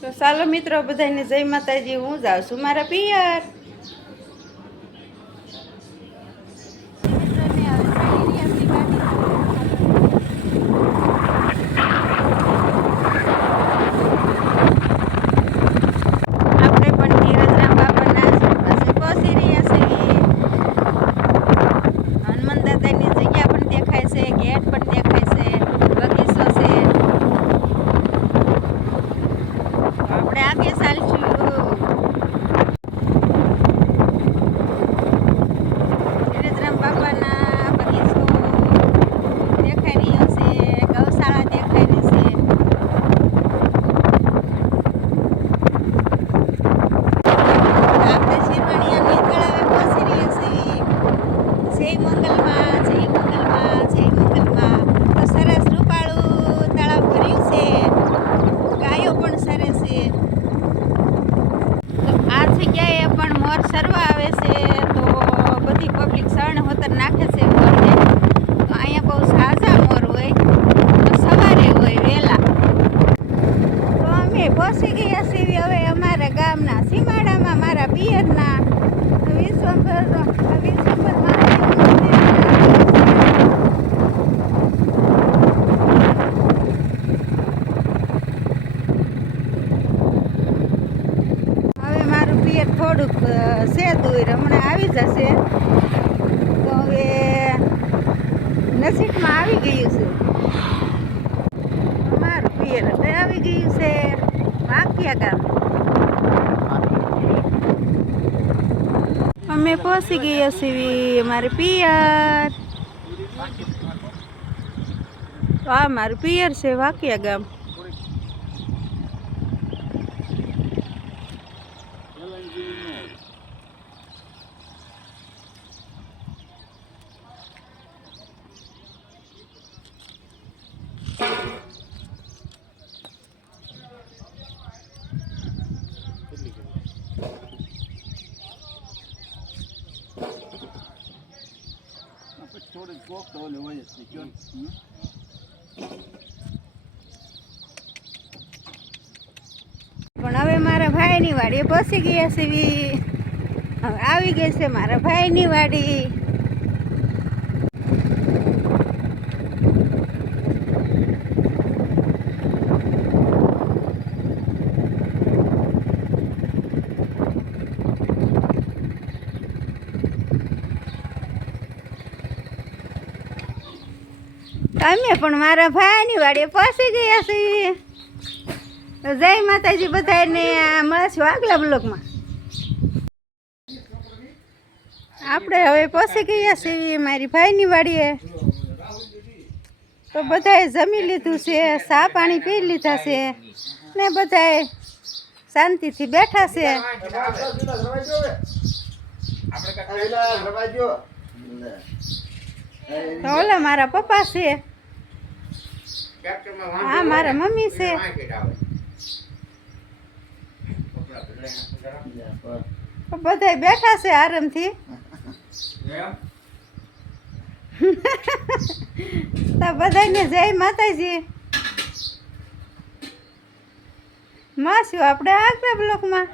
તો ચાલો મિત્રો બધાને જય માતાજી। હું જાઉં છું મારા પિયર। આપણે પણ ધીરજરામ બાપાના આશ્રમ પાસે પહોંચી રહ્યા છીએ। હનુમાન દાદાની જગ્યા પણ દેખાય છે, ગેટ પણ દેખાય છે, બગીચો છે। આપણે આગે ચાલશું। ધીરજરામ બાપાના બગીચો દેખાઈ રહ્યો છે, ગૌશાળા દેખાઈ રહી છે। આપણે શિરવાણિયાની તળાવે પહોંચી રહ્યા છીએ। જય મંગલમાં, જય મંગલમાં, જય મંગલમાં। તો સરસ રૂપાળું તળાવ ભર્યું છે, ગાયો પણ સરસ છે। તો આ જગ્યાએ પણ મોર સરવા આવે છે, તો બધી પબ્લિક શરણ હોતર નાખે છે મોરને। તો અહીંયા બહુ ઝાઝા મોર હોય, તો સવારે હોય વહેલા। તો અમે પહોંચી ગયા છીએ હવે અમારા ગામના સીમાડામાં, મારા પિયરના વિશ્વંભર મહાદેવ હવે મારું પિયર થોડુંક છે દૂર, હમણાં આવી જશે। તો હવે નજીકમાં આવી ગયું છે મારું પિયર, હવે આવી ગયું છે વાંકિયા ગામ। અમે પહોંચી ગયા છીએ મારે પિયર। તો આ મારું પિયર છે વાંકિયા ગામ। પણ હવે મારા ભાઈની વાડીએ પહોંચી ગયા છે। હવે આવી ગઈ છે મારા ભાઈની વાડી। અમે પણ મારા ભાઈની વાડીએ પહોંચી ગયા છીએ। જય માતાજી બધાને। મળશું આગલા બ્લોકમાં। આપણે હવે પહોંચી ગયા છીએ મારી ભાઈની વાડીએ। તો બધાએ જમી લીધું છે, ચા પાણી પી લીધા છે ને બધાએ શાંતિથી બેઠા છે। તો ઓલા મારા પપ્પા છે, હા મારા મમ્મી છે। બધા બેઠા છે આરામથી। તો બધાને જય માતાજી। મળશું આપણે આગલા બ્લોકમાં।